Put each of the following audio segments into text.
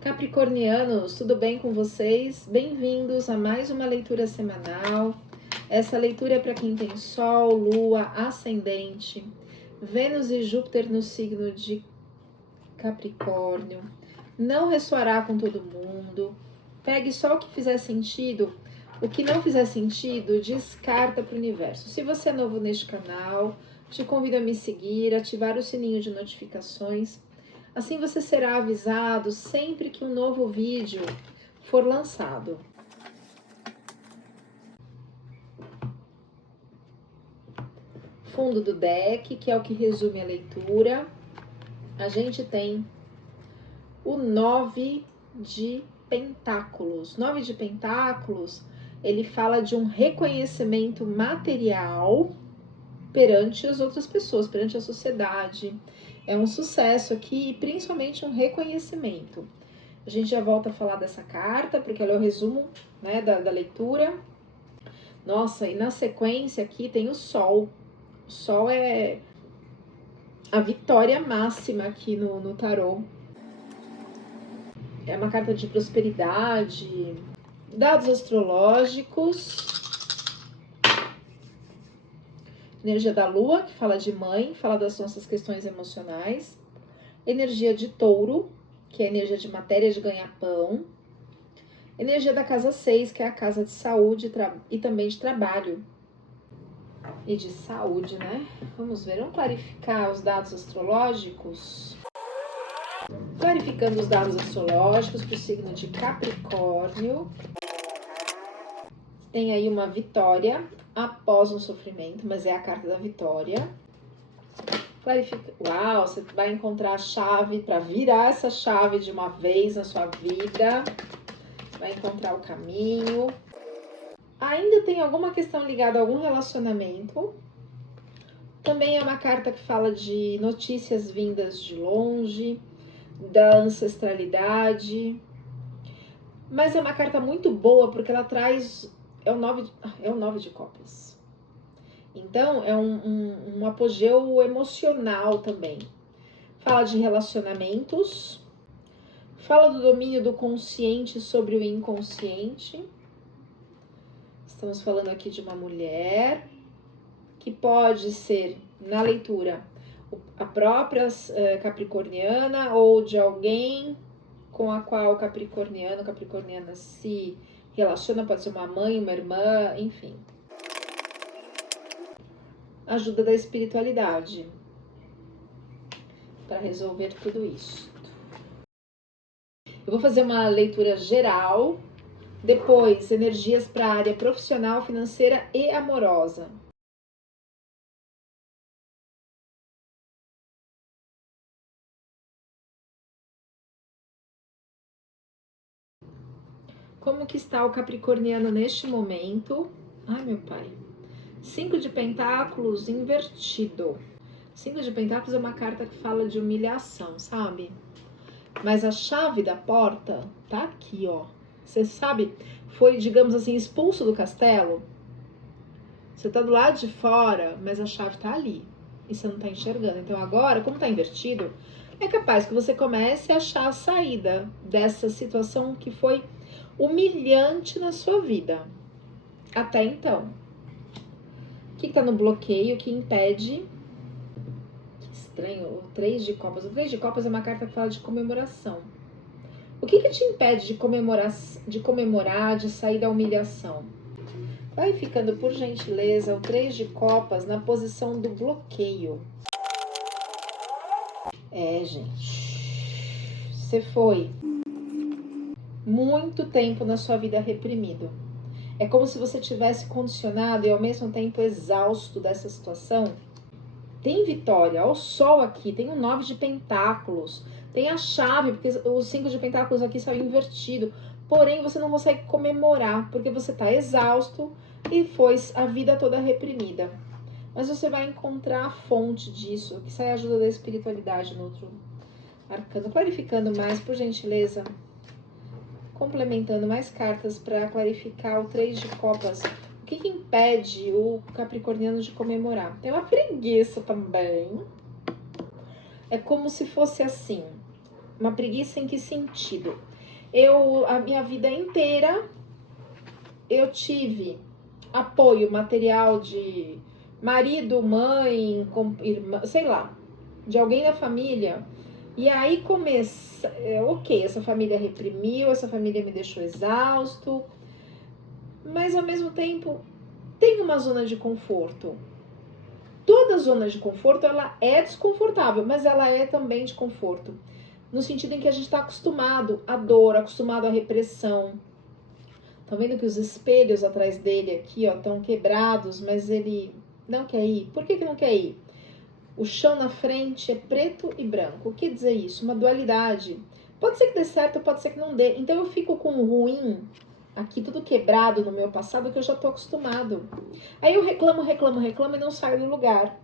Capricornianos, tudo bem com vocês? Bem-vindos a mais uma leitura semanal. Essa leitura é para quem tem Sol, Lua, Ascendente, Vênus e Júpiter no signo de Capricórnio. Não ressoará com todo mundo. Pegue só o que fizer sentido. O que não fizer sentido, descarta para o universo. Se você é novo neste canal, te convido a me seguir, ativar o sininho de notificações. Assim você será avisado sempre que um novo vídeo for lançado. Fundo do deck, que é o que resume a leitura, a gente tem o 9 de Pentáculos. 9 de Pentáculos, ele fala de um reconhecimento material perante as outras pessoas, perante a sociedade. É um sucesso aqui e principalmente um reconhecimento. A gente já volta a falar dessa carta, porque ela é o resumo, né, da leitura. Nossa, e na sequência aqui tem o Sol. O Sol é a vitória máxima aqui no tarô. É uma carta de prosperidade, dados astrológicos, energia da Lua, que fala de mãe, fala das nossas questões emocionais, energia de Touro, que é a energia de matéria, de ganha-pão, energia da casa 6, que é a casa de saúde e também de trabalho e de saúde, né? Vamos ver, vamos clarificar os dados astrológicos. Clarificando os dados astrológicos para o signo de Capricórnio. Tem aí uma vitória após um sofrimento, mas é a carta da vitória. Clarifica. Uau, você vai encontrar a chave para virar essa chave de uma vez na sua vida. Vai encontrar o caminho. Ainda tem alguma questão ligada a algum relacionamento. Também é uma carta que fala de notícias vindas de longe, da ancestralidade. Mas é uma carta muito boa porque ela traz... É o 9 de copas. Então, é um apogeu emocional também. Fala de relacionamentos. Fala do domínio do consciente sobre o inconsciente. Estamos falando aqui de uma mulher que pode ser, na leitura, a própria capricorniana ou de alguém com a qual capricorniana se relaciona, pode ser uma mãe, uma irmã, enfim. Ajuda da espiritualidade para resolver tudo isso. Eu vou fazer uma leitura geral, depois energias para a área profissional, financeira e amorosa. Como que está o capricorniano neste momento? Ai, meu pai. 5 de Pentáculos invertido. 5 de Pentáculos é uma carta que fala de humilhação, sabe? Mas a chave da porta tá aqui, ó. Você sabe, foi, digamos assim, expulso do castelo. Você tá do lado de fora, mas a chave tá ali. E você não tá enxergando. Então agora, como tá invertido, é capaz que você comece a achar a saída dessa situação que foi humilhante na sua vida. Até então. O que tá no bloqueio, que impede... Que estranho, o 3 de copas. O 3 de copas é uma carta que fala de comemoração. O que te impede de comemorar, de sair da humilhação? Vai ficando, por gentileza, o 3 de copas na posição do bloqueio. É, gente. Você foi muito tempo na sua vida reprimido. É como se você tivesse condicionado e ao mesmo tempo exausto dessa situação. Tem vitória, olha o sol aqui, tem o 9 de Pentáculos, tem a chave, porque o 5 de Pentáculos aqui saiu invertido. Porém, você não consegue comemorar, porque você está exausto e foi a vida toda reprimida. Mas você vai encontrar a fonte disso, que sai a ajuda da espiritualidade no outro arcano. Clarificando mais, por gentileza, complementando mais cartas para clarificar o 3 de copas. O que impede o capricorniano de comemorar? Tem uma preguiça também. É como se fosse assim. Uma preguiça em que sentido? A minha vida inteira, eu tive apoio material de marido, mãe, irmã, sei lá, de alguém da família. E aí começa, ok, essa família reprimiu, essa família me deixou exausto, mas ao mesmo tempo tem uma zona de conforto. Toda zona de conforto, ela é desconfortável, mas ela é também de conforto. No sentido em que a gente está acostumado à dor, acostumado à repressão. Estão vendo que os espelhos atrás dele aqui, ó, estão quebrados, mas ele não quer ir. Por que não quer ir? O chão na frente é preto e branco. O que dizer isso? Uma dualidade. Pode ser que dê certo, pode ser que não dê. Então eu fico com o ruim aqui, tudo quebrado no meu passado, que eu já estou acostumado. Aí eu reclamo e não saio do lugar.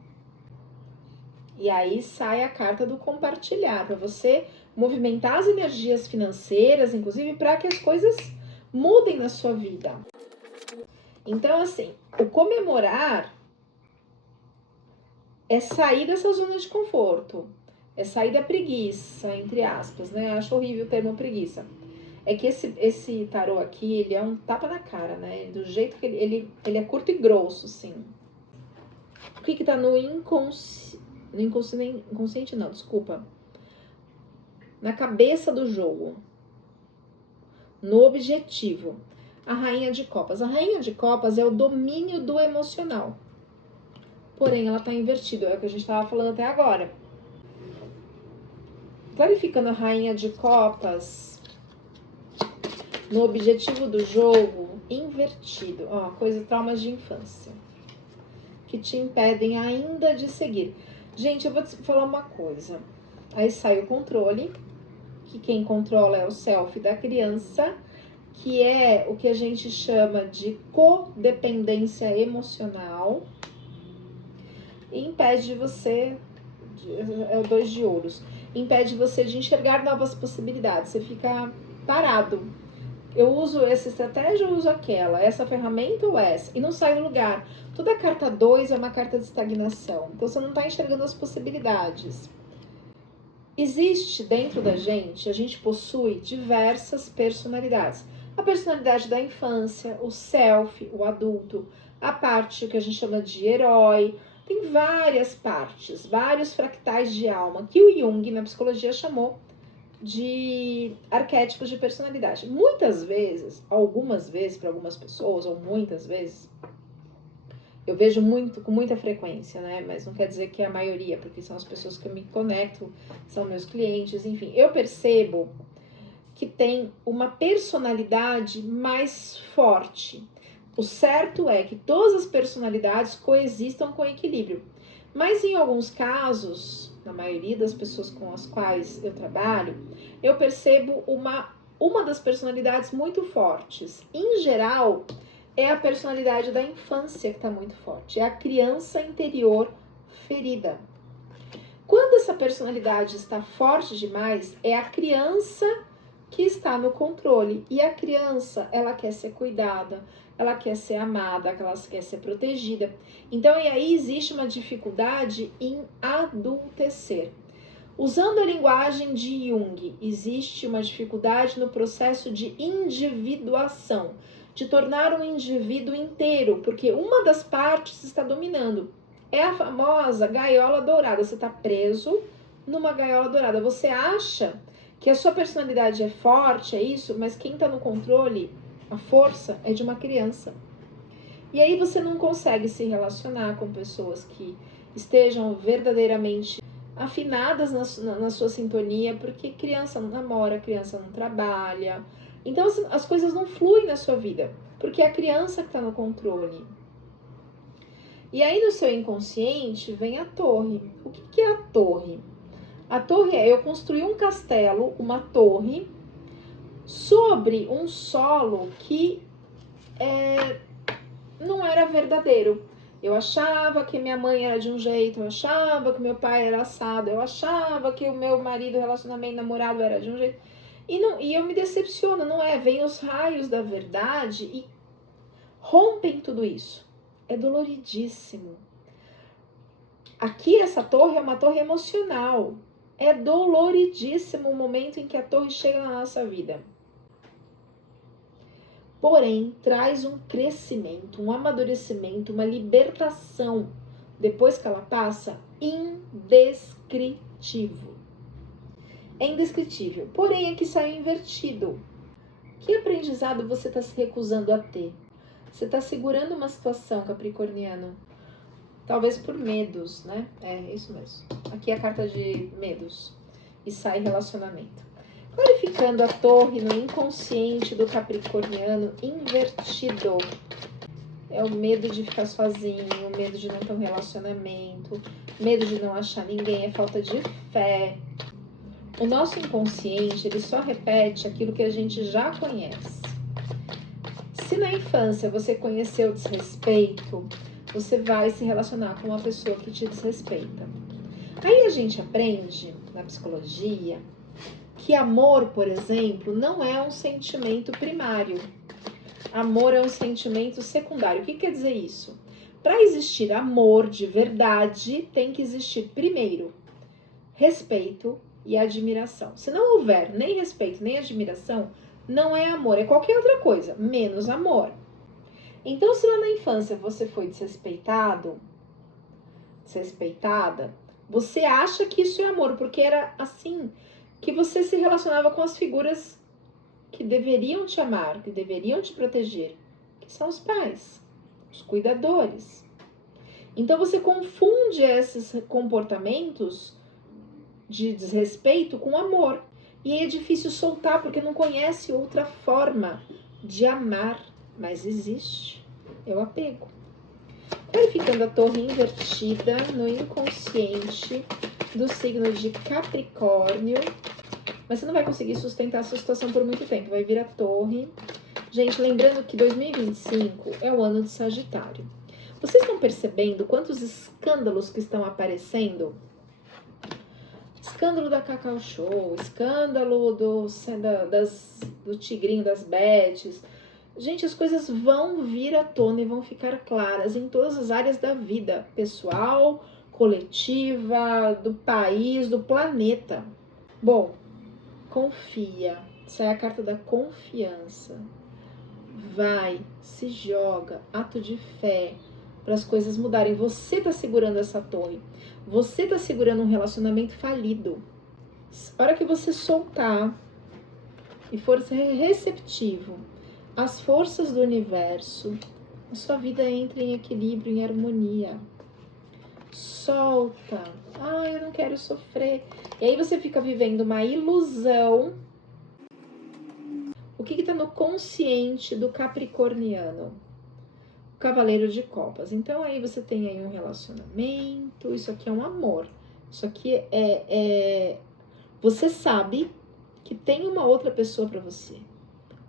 E aí sai a carta do compartilhar, para você movimentar as energias financeiras, inclusive, para que as coisas mudem na sua vida. Então, assim, o comemorar é sair dessa zona de conforto, é sair da preguiça, entre aspas, né? Eu acho horrível o termo preguiça. É que esse tarô aqui, ele é um tapa na cara, né? Do jeito que ele é curto e grosso, assim. O que tá no inconsciente não, desculpa. Na cabeça do jogo. No objetivo. A Rainha de Copas. A Rainha de Copas é o domínio do emocional. Porém, ela tá invertida, é o que a gente tava falando até agora. Clarificando a Rainha de Copas no objetivo do jogo invertido. Ó, traumas de infância. Que te impedem ainda de seguir. Gente, eu vou te falar uma coisa. Aí sai o controle, que quem controla é o self da criança, que é o que a gente chama de codependência emocional, e impede de você, é o 2 de ouros, impede você de enxergar novas possibilidades, você fica parado. Eu uso essa estratégia ou uso aquela? Essa ferramenta ou essa? E não sai do lugar. Toda carta 2 é uma carta de estagnação. Então você não está enxergando as possibilidades. Existe dentro da gente, a gente possui diversas personalidades. A personalidade da infância, o self, o adulto, a parte que a gente chama de herói. Tem várias partes, vários fractais de alma, que o Jung, na psicologia, chamou de arquétipos de personalidade. Muitas vezes, algumas vezes para algumas pessoas, ou muitas vezes, eu vejo com muita frequência, né? Mas não quer dizer que é a maioria, porque são as pessoas que eu me conecto, são meus clientes, enfim. Eu percebo que tem uma personalidade mais forte. O certo é que todas as personalidades coexistam com equilíbrio. Mas em alguns casos, na maioria das pessoas com as quais eu trabalho, eu percebo uma das personalidades muito fortes. Em geral, é a personalidade da infância que está muito forte. É a criança interior ferida. Quando essa personalidade está forte demais, é a criança que está no controle. E a criança, ela quer ser cuidada, ela quer ser amada, ela quer ser protegida. Então, e aí existe uma dificuldade em adultecer. Usando a linguagem de Jung, existe uma dificuldade no processo de individuação, de tornar um indivíduo inteiro, porque uma das partes está dominando. É a famosa gaiola dourada. Você está preso numa gaiola dourada. Você acha que a sua personalidade é forte, é isso, mas quem está no controle, a força, é de uma criança. E aí você não consegue se relacionar com pessoas que estejam verdadeiramente afinadas na sua sintonia, porque criança não namora, criança não trabalha. Então as coisas não fluem na sua vida, porque é a criança que está no controle. E aí no seu inconsciente vem a torre. O que é a torre? A torre é eu construir um castelo, uma torre, sobre um solo que não era verdadeiro. Eu achava que minha mãe era de um jeito, eu achava que meu pai era assado, eu achava que o meu marido, relacionamento, namorado era de um jeito. E eu me decepciono, não é? Vem os raios da verdade e rompem tudo isso. É doloridíssimo. Aqui essa torre é uma torre emocional. É doloridíssimo o momento em que a torre chega na nossa vida. Porém, traz um crescimento, um amadurecimento, uma libertação, depois que ela passa, indescritível. É indescritível. Porém, aqui sai invertido. Que aprendizado você está se recusando a ter? Você está segurando uma situação, capricorniano, talvez por medos, né? É, isso mesmo. Aqui é a carta de medos. E sai relacionamento. Clarificando a torre no inconsciente do capricorniano invertido. É o medo de ficar sozinho, o medo de não ter um relacionamento, medo de não achar ninguém, é falta de fé. O nosso inconsciente, ele só repete aquilo que a gente já conhece. Se na infância você conheceu desrespeito, você vai se relacionar com uma pessoa que te desrespeita. Aí a gente aprende, na psicologia, que amor, por exemplo, não é um sentimento primário. Amor é um sentimento secundário. O que quer dizer isso? Para existir amor de verdade, tem que existir primeiro respeito e admiração. Se não houver nem respeito nem admiração, não é amor, é qualquer outra coisa, menos amor. Então, se lá na infância você foi desrespeitado, desrespeitada, você acha que isso é amor, porque era assim que você se relacionava com as figuras que deveriam te amar, que deveriam te proteger, que são os pais, os cuidadores. Então você confunde esses comportamentos de desrespeito com amor. E é difícil soltar porque não conhece outra forma de amar, mas existe. É o apego. Clarificando a torre invertida no inconsciente do signo de Capricórnio. Mas você não vai conseguir sustentar essa situação por muito tempo. Vai vir a torre. Gente, lembrando que 2025 é o ano de Sagitário. Vocês estão percebendo quantos escândalos que estão aparecendo? Escândalo da Cacau Show, escândalo do Tigrinho das Bets. Gente, as coisas vão vir à tona e vão ficar claras em todas as áreas da vida, pessoal, coletiva, do país, do planeta. Bom, confia. Sai a carta da confiança. Vai, se joga, ato de fé, para as coisas mudarem. Você está segurando essa torre. Você está segurando um relacionamento falido. A hora que você soltar e for receptivo às forças do universo, a sua vida entra em equilíbrio, em harmonia. Solta. Ah, eu não quero sofrer. E aí você fica vivendo uma ilusão. O que está no consciente do capricorniano? Cavaleiro de Copas. Então aí você tem aí um relacionamento, isso aqui é um amor. Isso aqui você sabe que tem uma outra pessoa para você.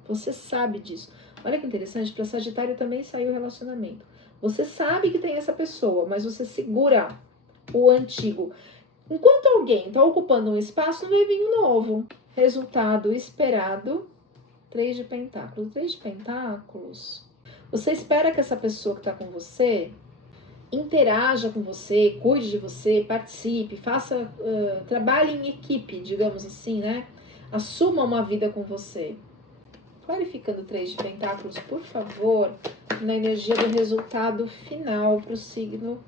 Você sabe disso. Olha que interessante, para Sagitário também saiu o relacionamento. Você sabe que tem essa pessoa, mas você segura o antigo. Enquanto alguém está ocupando um espaço, não vai vir um novo. Resultado esperado, 3 de Pentáculos. 3 de Pentáculos. Você espera que essa pessoa que está com você interaja com você, cuide de você, participe, faça, trabalhe em equipe, digamos assim, né? Assuma uma vida com você. Clarificando o 3 de Pentáculos, por favor, na energia do resultado final para o signo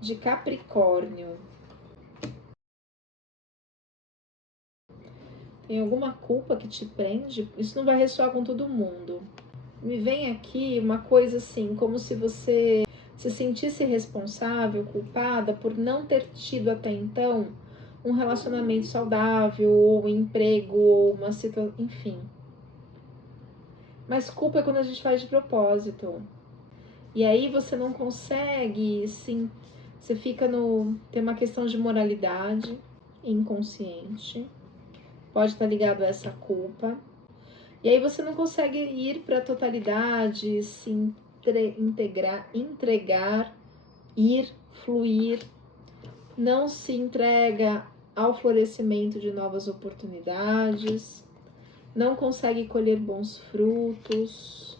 de Capricórnio. Tem alguma culpa que te prende? Isso não vai ressoar com todo mundo. Me vem aqui uma coisa assim, como se você se sentisse responsável, culpada por não ter tido até então um relacionamento saudável, ou um emprego, ou uma situação, enfim. Mas culpa é quando a gente faz de propósito. E aí você não consegue, sim, você fica tem uma questão de moralidade inconsciente. Pode estar ligado a essa culpa. E aí você não consegue ir para a totalidade, se entregar, ir, fluir, não se entrega ao florescimento de novas oportunidades, não consegue colher bons frutos,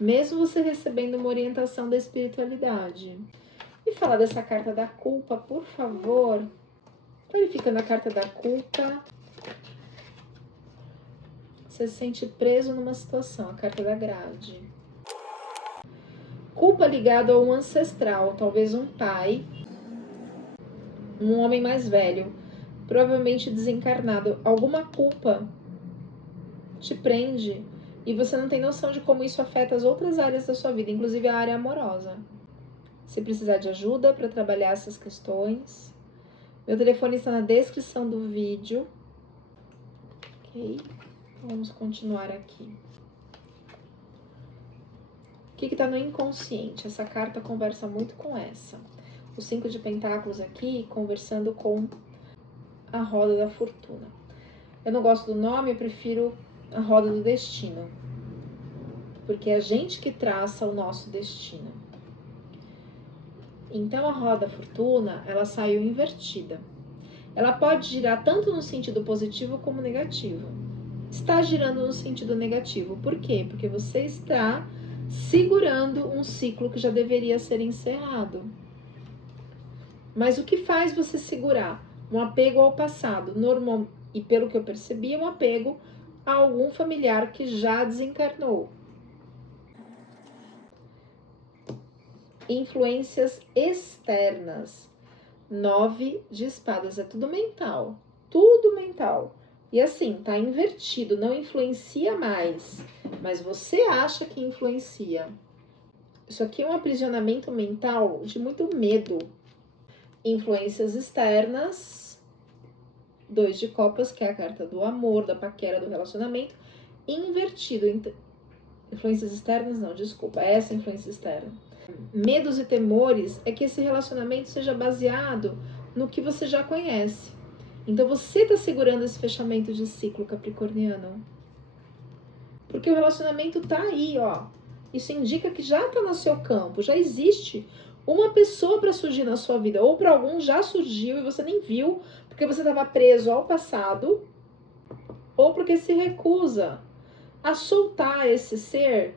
mesmo você recebendo uma orientação da espiritualidade. E falar dessa carta da culpa, por favor. Clarificando a carta da culpa. Você se sente preso numa situação, a carta da grade. Culpa ligada a um ancestral, talvez um pai, um homem mais velho, provavelmente desencarnado. Alguma culpa te prende e você não tem noção de como isso afeta as outras áreas da sua vida, inclusive a área amorosa. Se precisar de ajuda para trabalhar essas questões, meu telefone está na descrição do vídeo. Ok? Vamos continuar aqui. O que está no inconsciente? Essa carta conversa muito com essa. O 5 de pentáculos aqui, conversando com a roda da fortuna. Eu não gosto do nome, eu prefiro a roda do destino. Porque é a gente que traça o nosso destino. Então, a roda da fortuna, ela saiu invertida. Ela pode girar tanto no sentido positivo como negativo. Está girando no sentido negativo. Por quê? Porque você está segurando um ciclo que já deveria ser encerrado. Mas o que faz você segurar? Um apego ao passado. Normal, e pelo que eu percebi, um apego a algum familiar que já desencarnou. Influências externas. 9 de espadas. É tudo mental. Tudo mental. E assim, tá invertido. Não influencia mais. Mas você acha que influencia. Isso aqui é um aprisionamento mental de muito medo. Influências externas. 2 de copas, que é a carta do amor, da paquera, do relacionamento. Invertido. Influências externas, não, desculpa. Essa influência externa. Medos e temores é que esse relacionamento seja baseado no que você já conhece. Então você está segurando esse fechamento de ciclo capricorniano. Porque o relacionamento está aí, ó. Isso indica que já está no seu campo, já existe uma pessoa para surgir na sua vida. Ou para algum já surgiu e você nem viu, porque você estava preso ao passado, ou porque se recusa a soltar esse ser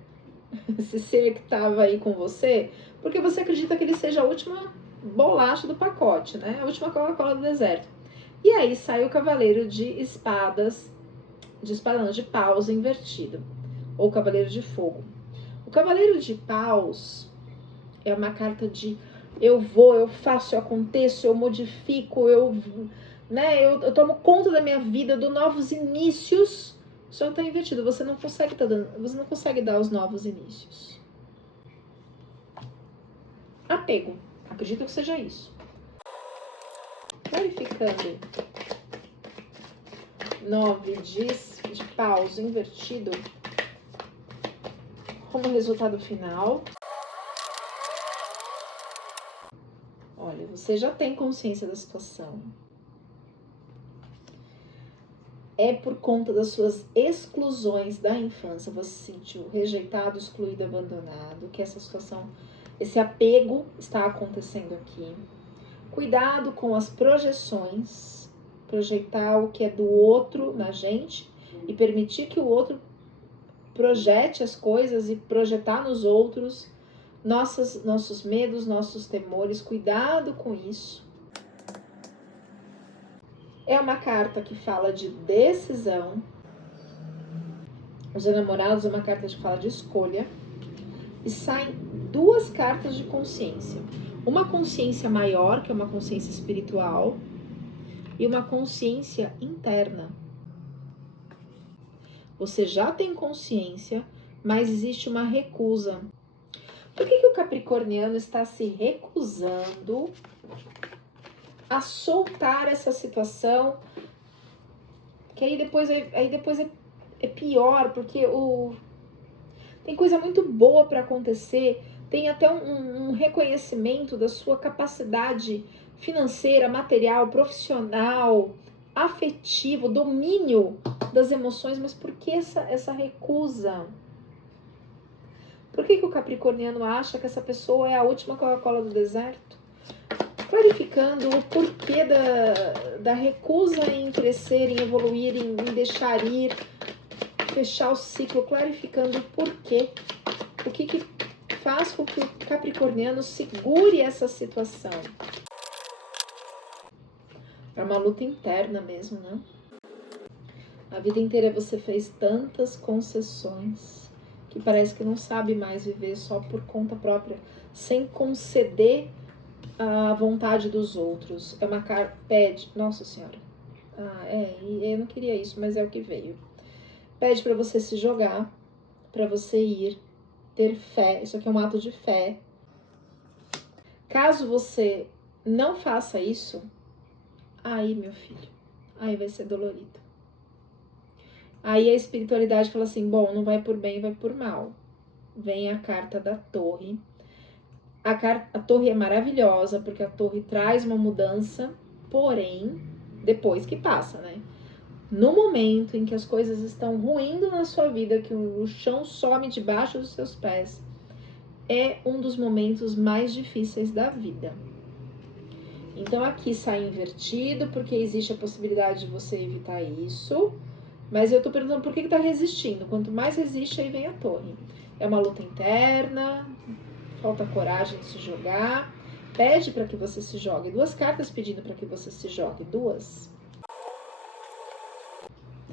que estava aí com você, porque você acredita que ele seja a última bolacha do pacote, né? A última Coca-Cola do deserto. E aí sai o cavaleiro de espadas, de paus invertido, ou cavaleiro de fogo. O cavaleiro de paus é uma carta de eu vou, eu faço, eu aconteço, eu modifico, eu tomo conta da minha vida, eu dou novos inícios. Só está invertido, você não consegue dar os novos inícios. Apego, acredito que seja isso. Clarificando. 9 de paus invertido. Como resultado final. Olha, você já tem consciência da situação. É por conta das suas exclusões da infância, você se sentiu rejeitado, excluído, abandonado, que essa situação, esse apego está acontecendo aqui. Cuidado com as projeções, projetar o que é do outro na gente e permitir que o outro projete as coisas e projetar nos outros nossos medos, nossos temores. Cuidado com isso. É uma carta que fala de decisão. Os enamorados é uma carta que fala de escolha. E saem 2 cartas de consciência. Uma consciência maior, que é uma consciência espiritual, e uma consciência interna. Você já tem consciência, mas existe uma recusa. Por que o capricorniano está se recusando a soltar essa situação? Que aí depois é pior, porque tem coisa muito boa para acontecer, tem até um reconhecimento da sua capacidade financeira, material, profissional, afetivo, domínio das emoções, mas por que essa recusa? Por que o capricorniano acha que essa pessoa é a última Coca-Cola do deserto? Clarificando o porquê da recusa em crescer, em evoluir, em deixar ir, fechar o ciclo, clarificando o porquê. O que faz com que o capricorniano segure essa situação? É uma luta interna mesmo, né? A vida inteira você fez tantas concessões que parece que não sabe mais viver só por conta própria, sem conceder a vontade dos outros. É uma carta, pede, nossa senhora. Eu não queria isso, mas é o que veio. Pede para você se jogar, para você ir, ter fé. Isso aqui é um ato de fé. Caso você não faça isso, aí, meu filho, aí vai ser dolorido. Aí a espiritualidade fala assim, bom, não vai por bem, vai por mal. Vem a carta da torre. A torre é maravilhosa, porque a torre traz uma mudança, porém, depois que passa, né? No momento em que as coisas estão ruindo na sua vida, que o chão some debaixo dos seus pés, é um dos momentos mais difíceis da vida. Então aqui sai invertido, porque existe a possibilidade de você evitar isso. Mas eu tô perguntando por que tá resistindo. Quanto mais resiste, aí vem a torre. É uma luta interna, falta coragem de se jogar. Pede para que você se jogue. 2 cartas pedindo para que você se jogue. 2.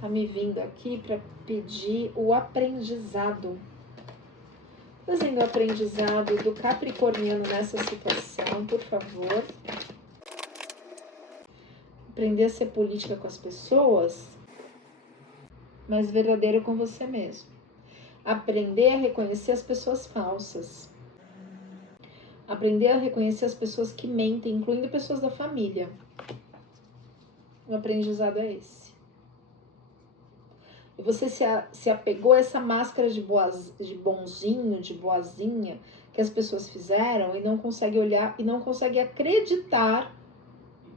Tá me vindo aqui para pedir o aprendizado. Trazendo o aprendizado do capricorniano nessa situação, por favor. Aprender a ser política com as pessoas, mas verdadeiro com você mesmo. Aprender a reconhecer as pessoas falsas. Aprender a reconhecer as pessoas que mentem, incluindo pessoas da família. O aprendizado é esse. E você se apegou a essa máscara de bonzinho, de boazinha que as pessoas fizeram e não consegue olhar e não consegue acreditar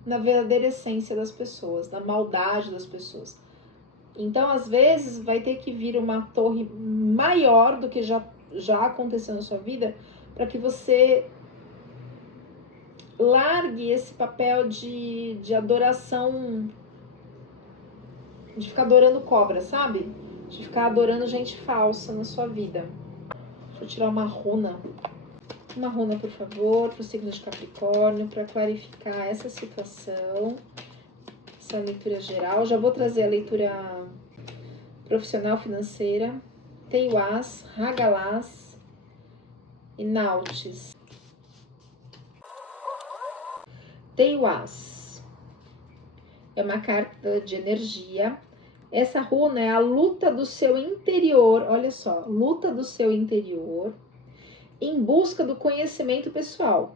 na verdadeira essência das pessoas, na maldade das pessoas. Então, às vezes, vai ter que vir uma torre maior do que já aconteceu na sua vida para que você largue esse papel de adoração, de ficar adorando cobra, sabe? De ficar adorando gente falsa na sua vida. Deixa eu tirar uma runa. Uma runa, por favor, para o signo de Capricórnio, para clarificar essa situação. Essa leitura geral. Já vou trazer a leitura profissional financeira. Teiuás, Hagalás e Nautes. Teiuás é uma carta de energia. Essa runa é a luta do seu interior, olha só, luta do seu interior em busca do conhecimento pessoal.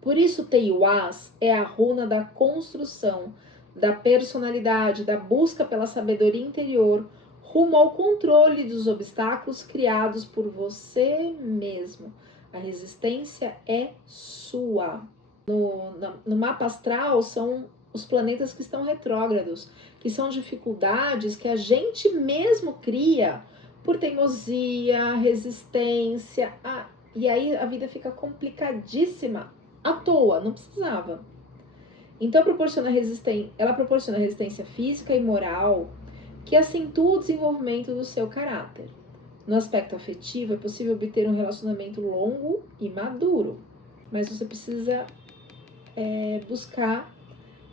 Por isso, Teiuás é a runa da construção, da personalidade, da busca pela sabedoria interior, rumo ao controle dos obstáculos criados por você mesmo. A resistência é sua. No mapa astral são os planetas que estão retrógrados, que são dificuldades que a gente mesmo cria por teimosia, resistência, e aí a vida fica complicadíssima à toa, não precisava. Então ela proporciona resistência física e moral que acentua o desenvolvimento do seu caráter. No aspecto afetivo, é possível obter um relacionamento longo e maduro, mas você precisa buscar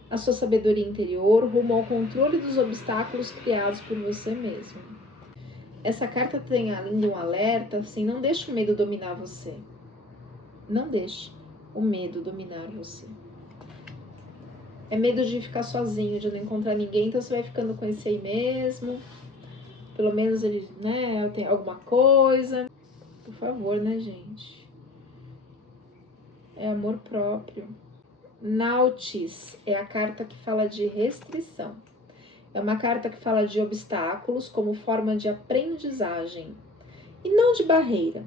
a sua sabedoria interior rumo ao controle dos obstáculos criados por você mesmo. Essa carta tem ainda um alerta, assim, não deixe o medo dominar você. Não deixe o medo dominar você. É medo de ficar sozinho, de não encontrar ninguém, então você vai ficando com esse aí mesmo. Pelo menos ele, né, tem alguma coisa. Por favor, né, gente? É amor próprio. Nautes é a carta que fala de restrição. É uma carta que fala de obstáculos como forma de aprendizagem e não de barreira.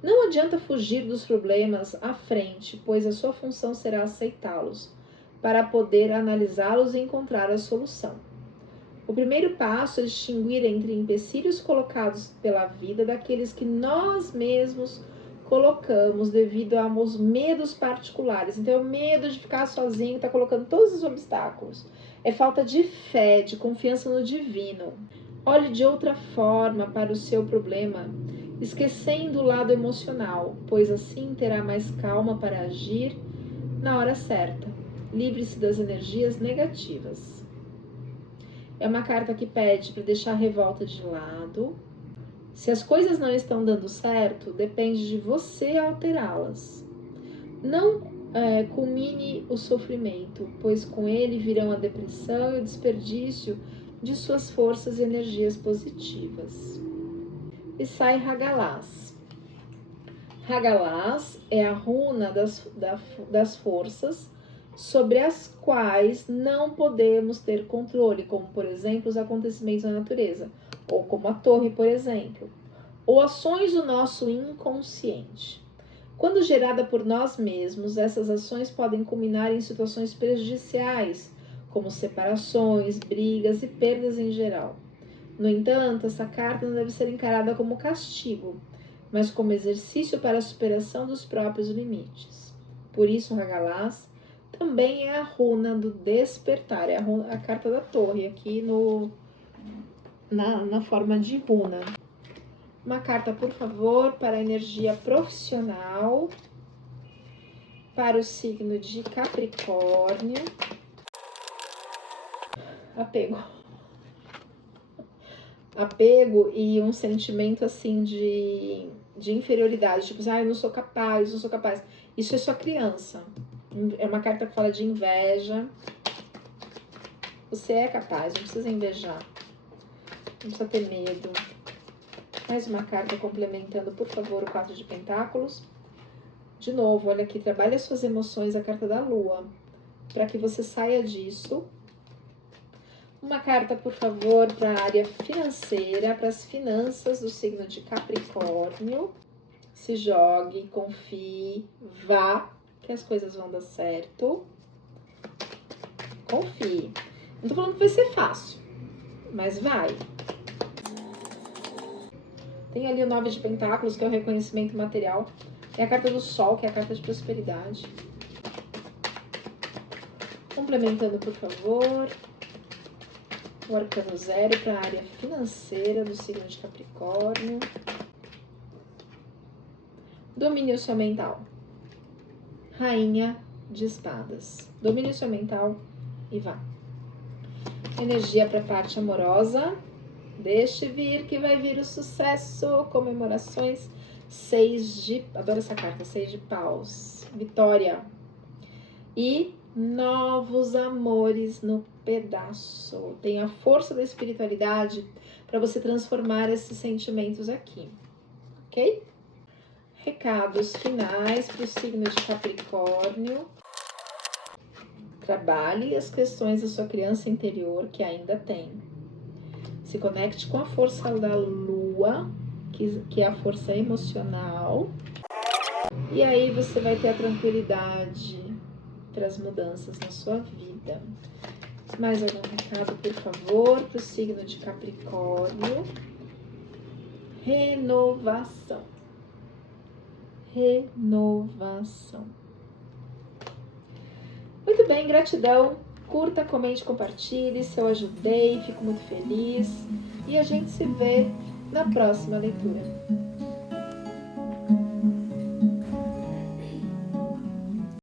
Não adianta fugir dos problemas à frente, pois a sua função será aceitá-los, para poder analisá-los e encontrar a solução. O primeiro passo é distinguir entre empecilhos colocados pela vida daqueles que nós mesmos colocamos devido aos medos particulares. Então, é o medo de ficar sozinho, está colocando todos os obstáculos. É falta de fé, de confiança no divino. Olhe de outra forma para o seu problema, esquecendo o lado emocional, pois assim terá mais calma para agir na hora certa. Livre-se das energias negativas. É uma carta que pede para deixar a revolta de lado. Se as coisas não estão dando certo, depende de você alterá-las. Não culmine o sofrimento, pois com ele virão a depressão e o desperdício de suas forças e energias positivas. E sai Hagalaz. Hagalaz é a runa das forças sobre as quais não podemos ter controle, como, por exemplo, os acontecimentos da natureza, ou como a torre, por exemplo, ou ações do nosso inconsciente. Quando gerada por nós mesmos, essas ações podem culminar em situações prejudiciais, como separações, brigas e perdas em geral. No entanto, essa carta não deve ser encarada como castigo, mas como exercício para a superação dos próprios limites. Por isso, Hagalaz também é a runa do despertar, é a carta da torre aqui na forma de runa. Uma carta, por favor, para a energia profissional, para o signo de Capricórnio. Apego e um sentimento assim de inferioridade, tipo assim, eu não sou capaz, não sou capaz. Isso é sua criança. É uma carta que fala de inveja. Você é capaz, não precisa invejar, não precisa ter medo. Mais uma carta complementando, por favor, o 4 de Pentáculos. De novo, olha aqui, trabalha as suas emoções, a carta da Lua, para que você saia disso. Uma carta, por favor, para a área financeira, para as finanças do signo de Capricórnio. Se jogue, confie, vá, que as coisas vão dar certo. Confie. Não tô falando que vai ser fácil, mas vai. Tem ali o 9 de Pentáculos, que é o reconhecimento material. Tem a carta do Sol, que é a carta de prosperidade. Complementando, por favor, o arcano 0 para a área financeira do signo de Capricórnio. Domine o seu mental. Rainha de espadas. Domine o seu mental e vá. Energia para a parte amorosa. Deixe vir que vai vir o sucesso. Comemorações. 6 de... Adoro essa carta. 6 de paus. Vitória. E novos amores no pedaço. Tem a força da espiritualidade para você transformar esses sentimentos aqui. Ok? Recados finais para o signo de Capricórnio. Trabalhe as questões da sua criança interior, que ainda tem. Se conecte com a força da Lua, que é a força emocional. E aí você vai ter a tranquilidade para as mudanças na sua vida. Mais algum recado, por favor, para o signo de Capricórnio? Renovação. Renovação. Muito bem, gratidão. Curta, comente, compartilhe. Se eu ajudei, fico muito feliz. E a gente se vê na próxima leitura.